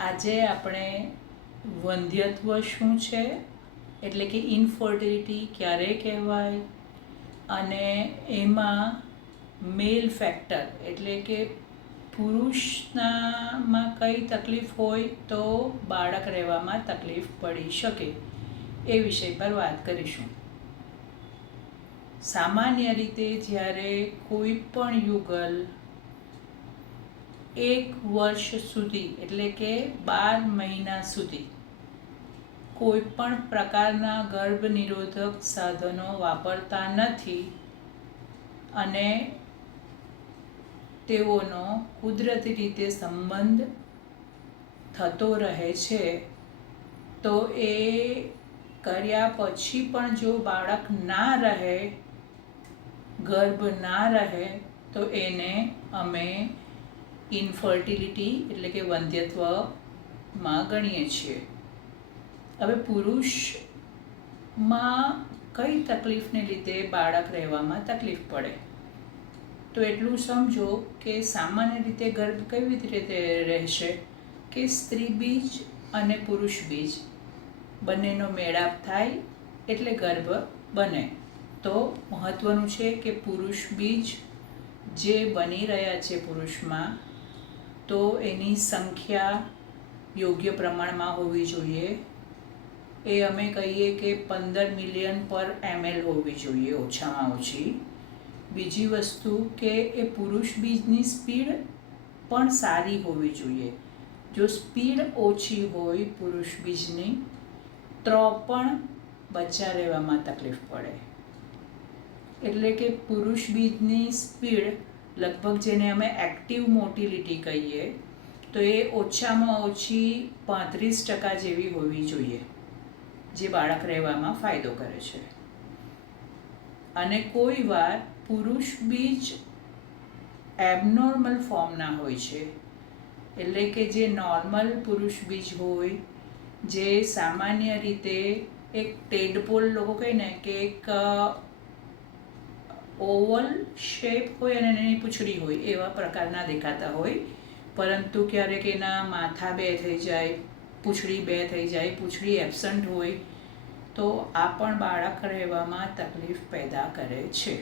આજે આપણે વંધ્યત્વ શું છે, એટલે કે ઇનફર્ટિલિટી ક્યારે કહેવાય, અને એમાં મેલ ફેક્ટર એટલે કે પુરુષનામાં કઈ તકલીફ હોય તો બાળક રહેવામાં તકલીફ પડી શકે એ વિષય પર વાત કરીશું. સામાન્ય રીતે જ્યારે કોઈ પણ યુગલ 1 વર્ષ સુધી એટલે કે 12 મહિના સુધી કોઈ પણ પ્રકારના ગર્ભ નિરોધક સાધનો વાપરતા નથી અને તેઓનો કુદરતી રીતે સંબંધ થતો રહે છે, તો એ કર્યા પછી પણ જો બાળક ના રહે, ગર્ભ ના રહે, તો એને અમે ઇનફર્ટિલિટી એટલે કે વંધ્યત્વમાં ગણીએ છીએ. હવે પુરુષમાં કઈ તકલીફને લીધે બાળક રહેવામાં તકલીફ પડે, તો એટલું સમજો કે સામાન્ય રીતે ગર્ભ કેવી રીતે રહેશે કે સ્ત્રી બીજ અને પુરુષ બીજ બંનેનો મેળાપ થાય એટલે ગર્ભ બને. તો મહત્ત્વનું છે કે પુરુષ બીજ જે બની રહ્યા છે પુરુષમાં, તો એની સંખ્યા યોગ્ય પ્રમાણમાં હોવી જોઈએ. એ અમે કહીએ કે 15 મિલિયન પર ml હોવી જોઈએ ઓછામાં ઓછી. બીજી વસ્તુ કે એ પુરુષ બીજની સ્પીડ પણ સારી હોવી જોઈએ. જો સ્પીડ ઓછી હોય પુરુષ બીજની તો પણ બચ્ચા રહેવામાં તકલીફ પડે. એટલે કે પુરુષ બીજની સ્પીડ લગભગ જેને અમે એક્ટિવ મોટિલિટી કહીએ, તો એ ઓછામાં ઓછી 35% જેવી હોવી જોઈએ, જે બાળક રહેવામાં ફાયદો કરે છે. અને કોઈ વાર પુરુષ બીજ એબનોર્મલ ફોર્મના હોય છે, એટલે કે જે નોર્મલ પુરુષ બીજ હોય, જે સામાન્ય રીતે એક ટેડપોલ લોકો કહે ને કે એક ઓવલ શેપ હોય અને એની પૂંછડી હોય એવા પ્રકારના દેખાતા હોય, પરંતુ ક્યારેક એના માથા 2 થઈ જાય, પૂંછડી 2 થઈ જાય, પૂંછડી એબસન્ટ હોય, તો આ પણ બાળક રહેવામાં તકલીફ પેદા કરે છે.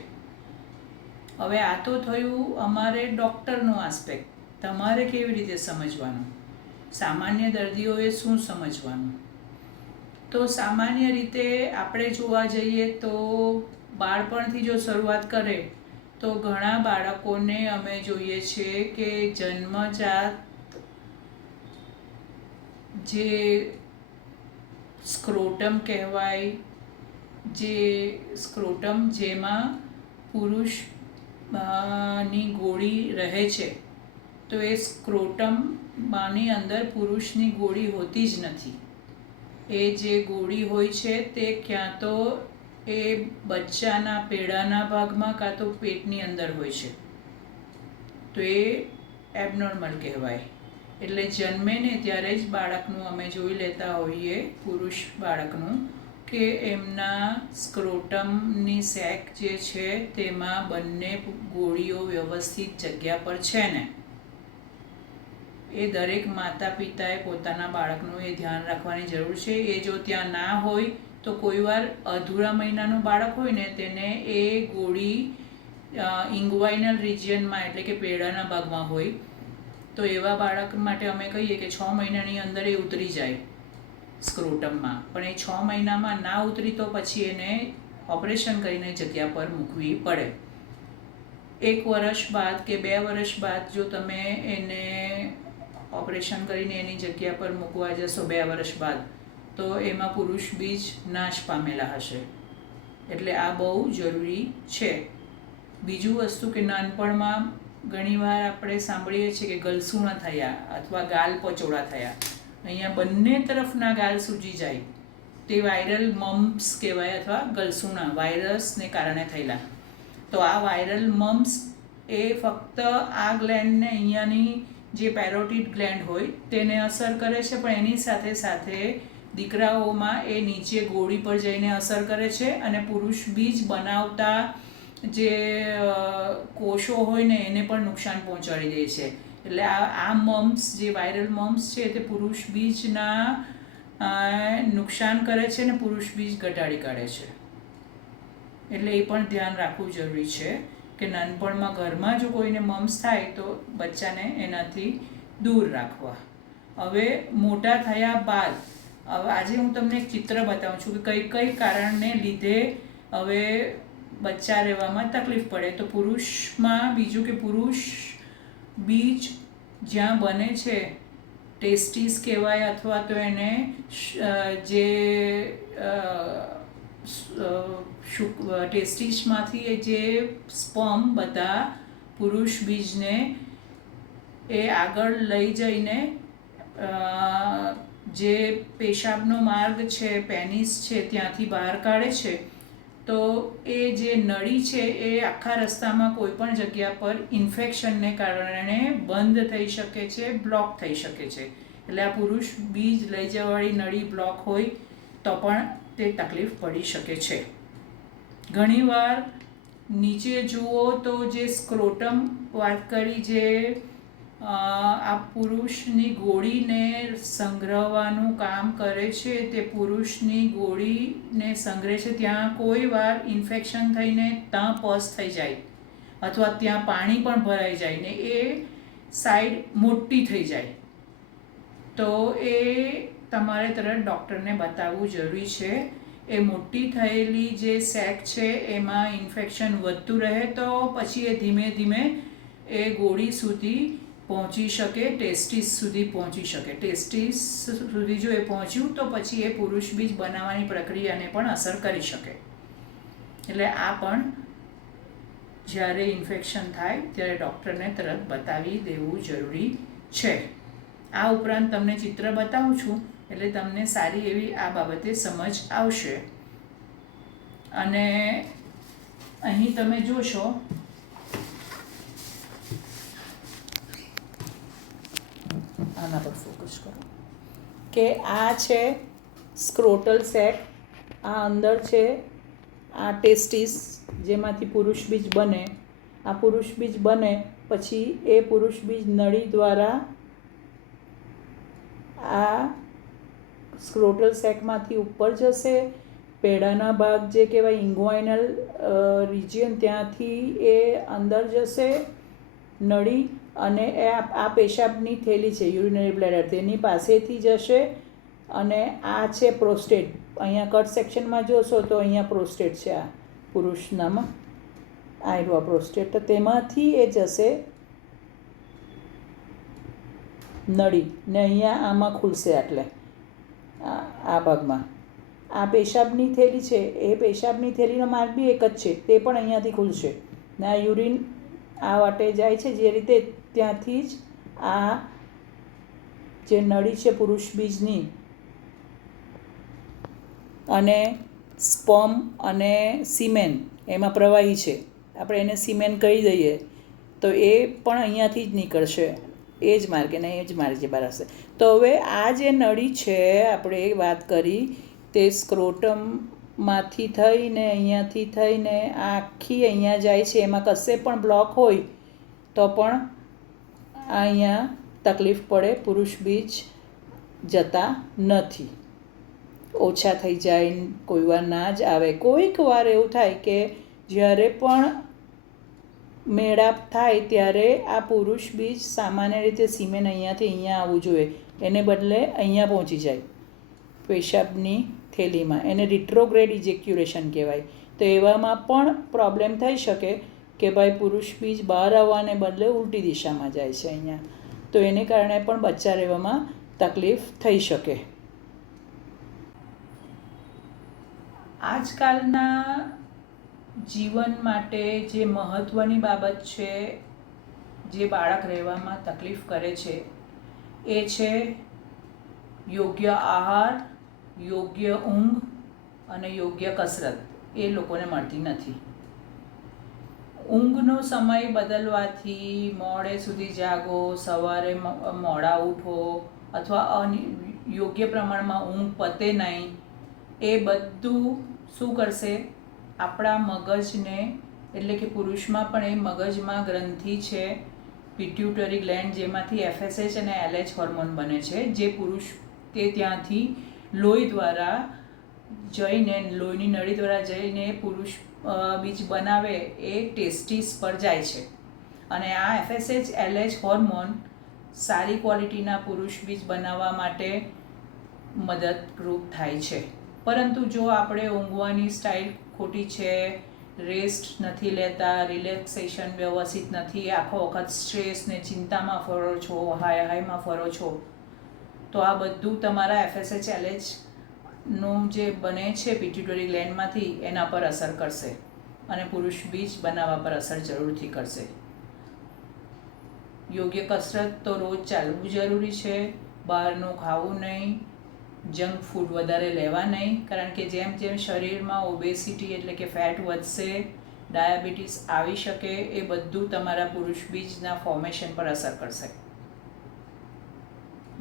હવે આ તો થયું અમારે ડૉક્ટરનું આસ્પેક્ટ. તમારે કેવી રીતે સમજવાનું, સામાન્ય દર્દીઓએ શું સમજવાનું? તો સામાન્ય રીતે આપણે જોવા જઈએ તો બાળપણથી જો શરૂઆત કરે તો ઘણા બાળકોને અમે જોઈએ છીએ કે જન્મજાત જે સ્ક્રોટમ કહેવાય, જે સ્ક્રોટમ જેમાં પુરુષની ગોળી રહે છે, તો એ સ્ક્રોટમમાંની અંદર પુરુષની ગોળી હોતી જ નથી. એ જે ગોળી હોય છે તે ક્યાં તો એ બચ્ચાના પેડાના ભાગમાં કાં તો પેટની અંદર હોય છે, તો એ એબનોર્મલ કહેવાય. એટલે જન્મે ને ત્યારે જ બાળકનું અમે જોઈ લેતા હોઈએ, પુરુષ બાળકનું, કે એમના સ્ક્રોટમની સેક જે છે તેમાં બંને ગોળીઓ વ્યવસ્થિત જગ્યા પર છે ને. એ દરેક માતા પિતાએ પોતાના બાળકનું એ ધ્યાન રાખવાની જરૂર છે. એ જો ત્યાં ના હોય તો કોઈ વાર અધૂરા મહિનાનું બાળક હોય ને તેને એ ગોળી ઇંગ્વાઇનલ રિજિયનમાં એટલે કે પેડાના ભાગમાં હોય, તો એવા બાળક માટે અમે કહીએ કે 6 મહિનાની અંદર એ ઉતરી જાય સ્ક્રોટમમાં, પણ એ 6 મહિનામાં ના ઉતરી તો પછી એને ઓપરેશન કરીને જગ્યા પર મૂકવી પડે. 1 વર્ષ બાદ કે 2 વર્ષ બાદ જો તમે એને ઓપરેશન કરીને એની જગ્યા પર મૂકવા જશો 2 વર્ષ બાદ, તો એમાં પુરુષ બીજ નાશ પામેલા હશે. એટલે આ બહુ જરૂરી છે. બીજું વસ્તુ કે નાનપણમાં ઘણીવાર આપણે સાંભળીએ છીએ કે ગલસુણા થયા અથવા ગાલ પચોળા થયા, અહીંયા બંને તરફના ગાલ સૂજી જાય, તે વાયરલ મમ્પ્સ કહેવાય અથવા ગલસુણા વાયરસને કારણે થયેલા. તો આ વાયરલ મમ્પ્સ એ ફક્ત આ ગ્લેન્ડને અહીંયાની જે પેરોટિડ ગ્લેન્ડ હોય તેને અસર કરે છે, પણ એની સાથે સાથે દીકરાઓમાં એ નીચે ગોળી પર જઈને અસર કરે છે અને પુરુષ બીજ બનાવતા જે કોષો હોય ને એને પણ નુકસાન પહોંચાડી દે છે. એટલે આ મમ્સ જે વાયરલ મમ્સ છે તે પુરુષ બીજના નુકસાન કરે છે ને પુરુષ બીજ ઘટાડી કાઢે છે. એટલે એ પણ ધ્યાન રાખવું જરૂરી છે કે નાનપણમાં ઘરમાં જો કોઈને મમ્સ થાય તો બચ્ચાને એનાથી દૂર રાખવા. હવે મોટા થયા બાદ હવે આજે હું તમને એક ચિત્ર બતાવું છું કે કઈ કારણને લીધે હવે બચ્ચા રહેવામાં તકલીફ પડે. તો પુરુષમાં બીજું કે પુરુષ બીજ જ્યાં બને છે ટેસ્ટિસ કહેવાય, અથવા તો એને જે ટેસ્ટિસમાંથી જે સ્પર્મ બધા પુરુષ બીજને એ આગળ લઈ જઈને જે પેશાબનો માર્ગ છે, પેનિસ છે, ત્યાંથી બહાર કાઢે છે. તો એ જે નળી છે એ આખા રસ્તામાં કોઈ પણ જગ્યા પર ઇન્ફેક્શનને કારણે બંધ થઈ શકે છે, બ્લોક થઈ શકે છે. એટલે આ પુરુષ બીજ લઈ જવાવાળી નળી બ્લોક હોય તો પણ તે તકલીફ પડી શકે છે. ઘણીવાર નીચે જુઓ તો જે સ્ક્રોટમ વાત કરી, જે આ પુરુષની ગોળીને સંગ્રહવાનું કામ કરે છે, તે પુરુષની ગોળીને સંગ્રહે છે. ત્યાં કોઈ વાર ઇન્ફેક્શન થઈને ત્યાં પસ થઈ જાય અથવા ત્યાં પાણી પણ ભરાઈ જાય ને એ સાઈડ મોટી થઈ જાય તો એ તમારે તરત ડૉક્ટરને બતાવવું જરૂરી છે. એ મોટી થયેલી જે સેક છે એમાં ઇન્ફેક્શન વધતું રહે તો પછી એ ધીમે ધીમે એ ગોળી સુધી પહોંચી શકે, ટેસ્ટિસ સુધી પહોંચી શકે. ટેસ્ટિસ સુધી જો એ પહોંચ્યું તો પછી એ પુરુષ બીજ બનાવવાની પ્રક્રિયાને પણ અસર કરી શકે. એટલે આ પણ જ્યારે ઇન્ફેક્શન થાય ત્યારે ડૉક્ટરને તરત બતાવી દેવું જરૂરી છે. આ ઉપરાંત તમને ચિત્ર બતાવું છું એટલે તમને સારી એવી આ બાબતે સમજ આવશે. અને અહીં તમે જોશો આના પર ફોકસ કરો કે આ છે સ્ક્રોટલ સેક, આ અંદર છે આ ટેસ્ટિસ જેમાંથી પુરુષ બીજ બને. આ પુરુષ બીજ બને પછી એ પુરુષ બીજ નળી દ્વારા આ સ્ક્રોટલ સેકમાંથી ઉપર જશે. પેડાના ભાગ જે કહેવાય ઇન્ગ્વાઇનલ રિજિયન, ત્યાંથી એ અંદર જશે નળી, અને એ આ પેશાબની થેલી છે યુરિનરી બ્લેડર, તેની પાસેથી જશે. અને આ છે પ્રોસ્ટેટ. અહીંયા કટ સેક્શનમાં જોશો તો અહીંયા પ્રોસ્ટેટ છે, આ પુરુષનામાં આ પ્રોસ્ટેટ. તો તેમાંથી એ જશે નળી ને અહીંયા આમાં ખુલશે. એટલે આ ભાગમાં આ પેશાબની થેલી છે, એ પેશાબની થેલીનો માર્ગ બી એક જ છે, તે પણ અહીંયાથી ખુલશે ને આ યુરિન આ વાટે જાય છે જે રીતે, ત્યાંથી જ આ જે નળી છે પુરુષ બીજની અને સ્પર્મ અને સિમેન એમાં પ્રવાહી છે, આપણે એને સિમેન કહી દઈએ, તો એ પણ અહીંયાથી જ નીકળશે. એ જ માર્ગે ને એ જ માર્ગે બહાર આવશે. તો હવે આ જે નળી છે આપણે વાત કરી તે સ્ક્રોટમમાંથી થઈને અહીંયાથી થઈને આખી અહીંયા જાય છે. એમાં કશે પણ બ્લોક હોય તો પણ અહીંયા તકલીફ પડે, પુરુષ બીજ જતા નથી, ઓછા થઈ જાય, કોઈ વાર ના જ આવે. કોઈક વાર એવું થાય કે જ્યારે પણ મેળાપ થાય ત્યારે આ પુરુષ બીજ સામાન્ય રીતે સિમેન અહીંયાથી અહીંયા આવવું જોઈએ, એને બદલે અહીંયા પહોંચી જાય પેશાબની થેલીમાં. એને રિટ્રોગ્રેડ ઇજેક્યુલેશન કહેવાય. તો એવામાં પણ પ્રોબ્લેમ થઈ શકે કે ભાઈ પુરુષ બીજ બહાર આવવાને બદલે ઉલટી દિશામાં જાય છે અહીંયા, તો એને કારણે પણ બચ્ચા રહેવામાં તકલીફ થઈ શકે. આજકાલના જીવન માટે જે મહત્ત્વની બાબત છે, જે બાળક રહેવામાં તકલીફ કરે છે, એ છે યોગ્ય આહાર, યોગ્ય ઊંઘ અને યોગ્ય કસરત. એ લોકોને મળતી નથી. ઊંઘનો સમય બદલવાથી મોડે સુધી જાગો, સવારે મોડા ઉઠો અથવા યોગ્ય પ્રમાણમાં ઊંઘ પતે નહીં, એ બધું શું કરશે, આપણા મગજને, એટલે કે પુરુષમાં પણ એ મગજમાં ગ્રંથિ છે પિટ્યુટરી ગ્લેન્ડ જેમાંથી FSH અને LH હોર્મોન બને છે, જે પુરુષ તે ત્યાંથી લોહી દ્વારા જઈને લોહીની નળી દ્વારા જઈને પુરુષ બીજ બનાવે એ ટેસ્ટિસ પર જાય છે. અને આ FSH LH હોર્મોન સારી ક્વોલિટીના પુરુષ બીજ બનાવવા માટે મદદરૂપ થાય છે. પરંતુ જો આપણે ઊંઘવાની સ્ટાઇલ ખોટી છે, રેસ્ટ નથી લેતા, રિલેક્સેશન વ્યવસ્થિત નથી, આખો વખત સ્ટ્રેસ ને ચિંતામાં ફરો છો, હાઈમાં ફરો છો, તો આ બધું તમારા FSH LH નું જે બને છે પિટ્યુટરી ગ્લેન્ડમાંથી એના પર અસર કરશે અને પુરુષ બીજ બનાવવા પર અસર જરૂરથી કરશે. યોગ્ય કસરત તો રોજ ચાલવું જરૂરી છે. બહારનું ખાવું નહીં, જંક ફૂડ વધારે લેવા નહીં, કારણ કે જેમ જેમ શરીરમાં ઓબેસિટી એટલે કે ફેટ વધશે, ડાયાબિટીસ આવી શકે, એ બધું તમારા પુરુષ બીજના ફોર્મેશન પર અસર કરશે.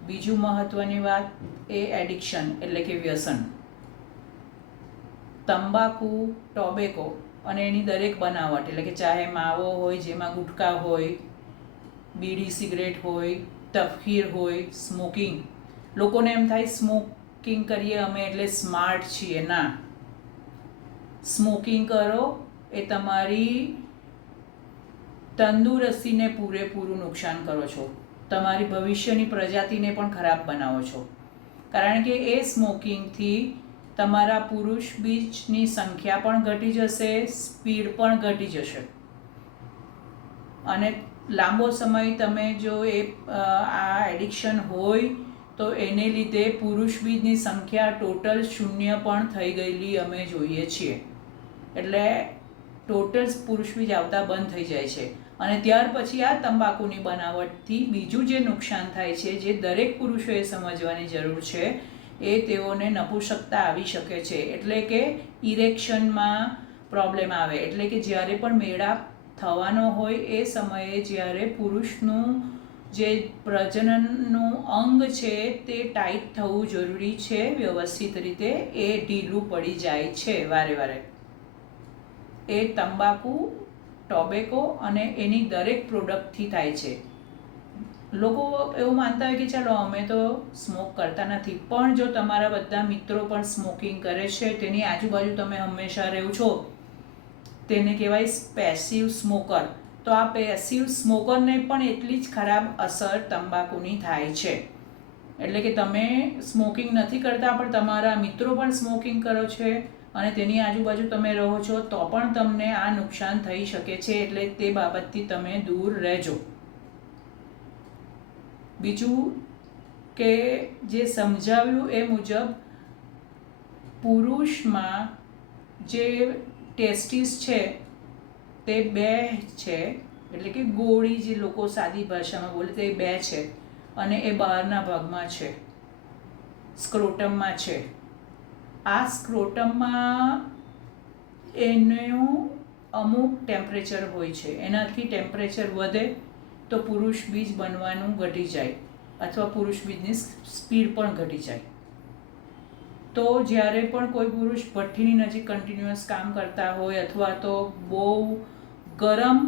બીજું મહત્ત્વની વાત એ એડિક્શન એટલે કે વ્યસન. તંબાકુ, ટોબેકો અને એની દરેક બનાવટ એટલે કે ચાહે માવો હોય જેમાં ગુટકા હોય, બીડી સિગરેટ હોય, તફકીર હોય, સ્મોકિંગ. લોકોને એમ થાય સ્મોકિંગ કરીએ અમે એટલે સ્માર્ટ છીએ. ના, સ્મોકિંગ કરો એ તમારી તંદુરસ્તીને પૂરેપૂરું નુકસાન કરો છો. તમારી ભવિષ્યની પ્રજાતિને પણ ખરાબ બનાવો છો, કારણ કે એ સ્મોકિંગથી તમારા પુરુષ બીજની સંખ્યા પણ ઘટી જશે, સ્પીડ પણ ઘટી જશે. અને લાંબો સમય તમે જો આ એડિક્શન હોય તો એને લીધે પુરુષ બીજની સંખ્યા ટોટલ 0 પણ થઈ ગયેલી અમે જોઈએ છીએ. એટલે ટોટલ પુરુષ બીજ આવતા બંધ થઈ જાય છે. અને ત્યાર પછી આ તંબાકુની બનાવટથી બીજું જે નુકસાન થાય છે, જે દરેક પુરુષોએ સમજવાની જરૂર છે, એ તેઓને નપુંસકતા આવી શકે છે. એટલે કે ઇરેક્શનમાં પ્રોબ્લેમ આવે. એટલે કે જ્યારે પણ મેળાપ થવાનો હોય એ સમયે જ્યારે પુરુષનું જે પ્રજનનનું અંગ છે તે ટાઈટ થવું જરૂરી છે વ્યવસ્થિત રીતે, એ ઢીલું પડી જાય છે વારે વારે. એ તંબાકુ, ટોબેકો અને એની દરેક પ્રોડક્ટથી થાય છે. લોકો એવું માનતા હોય કે ચાલો અમે તો સ્મોક કરતા નથી, પણ જો તમારા બધા મિત્રો પણ સ્મોકિંગ કરે છે, તેની આજુબાજુ તમે હંમેશા રહો છો, તેને કહેવાય પેસિવ સ્મોકર. તો આ પેસિવ સ્મોકરને પણ એટલી જ ખરાબ અસર તંબાકુની થાય છે. એટલે કે તમે સ્મોકિંગ નથી કરતા પણ તમારા મિત્રો પણ સ્મોકિંગ કરો છે અને તેની આજુબાજુ તમે રહો છો, તો પણ તમને આ નુકસાન થઈ શકે છે. એટલે તે બાબતથી તમે દૂર રહેજો. બીજું કે જે સમજાવ્યું એ મુજબ પુરુષમાં જે ટેસ્ટિસ છે તે 2 છે. એટલે કે ગોળી જે લોકો સાદી ભાષામાં બોલે તે 2 છે અને એ બહારના ભાગમાં છે, સ્ક્રોટમમાં છે. આ સ્ક્રોટમમાં એનું અમુક ટેમ્પરેચર હોય છે. એનાથી ટેમ્પરેચર વધે તો પુરુષ બીજ બનવાનું ઘટી જાય અથવા પુરુષ બીજની સ્પીડ પણ ઘટી જાય. તો જ્યારે પણ કોઈ પુરુષ ભઠ્ઠીની નજીક કન્ટિન્યુઅસ કામ કરતા હોય અથવા તો બહુ ગરમ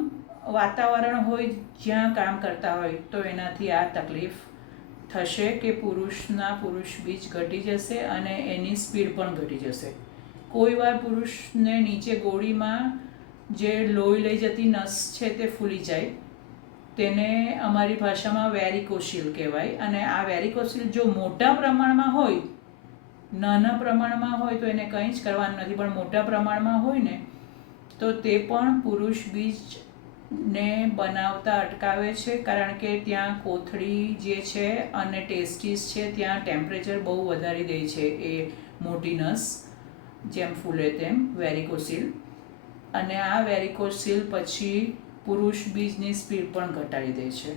વાતાવરણ હોય જ્યાં કામ કરતા હોય, તો એનાથી આ તકલીફ થશે કે પુરુષ બીજ ઘટી જશે અને એની સ્પીડ પણ ઘટી જશે. કોઈ વાર પુરુષને નીચે ગોળીમાં જે લોહી લઈ જતી નસ છે તે ફૂલી જાય. તેને અમારી ભાષામાં વેરિકોસિલ કહેવાય. અને આ વેરિકોસિલ જો મોટા પ્રમાણમાં હોય, નાના પ્રમાણમાં હોય તો એને કંઈ જ કરવાનું નથી, પણ મોટા પ્રમાણમાં હોય ને તો તે પણ પુરુષ બીજને બનાવતા અટકાવે છે, કારણ કે ત્યાં કોથળી જે છે અને ટેસ્ટિસ છે ત્યાં ટેમ્પરેચર બહુ વધારી દે છે એ મોટી નસ, જેમ ફૂલે તેમ વેરિકોસિલ. અને આ વેરિકોસિલ પછી પુરુષ બીજની સ્પીડ પણ ઘટાડી દે છે.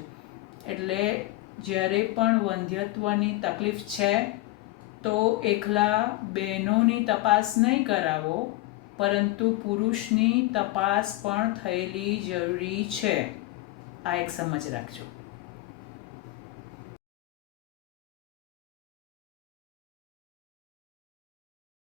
એટલે જ્યારે પણ વંધ્યત્વની તકલીફ છે તો એકલા બહેનોની તપાસ નહીં કરાવો, પરંતુ પુરુષની તપાસ પણ થયેલી જરૂરી છે. આ એક સમજ રાખજો.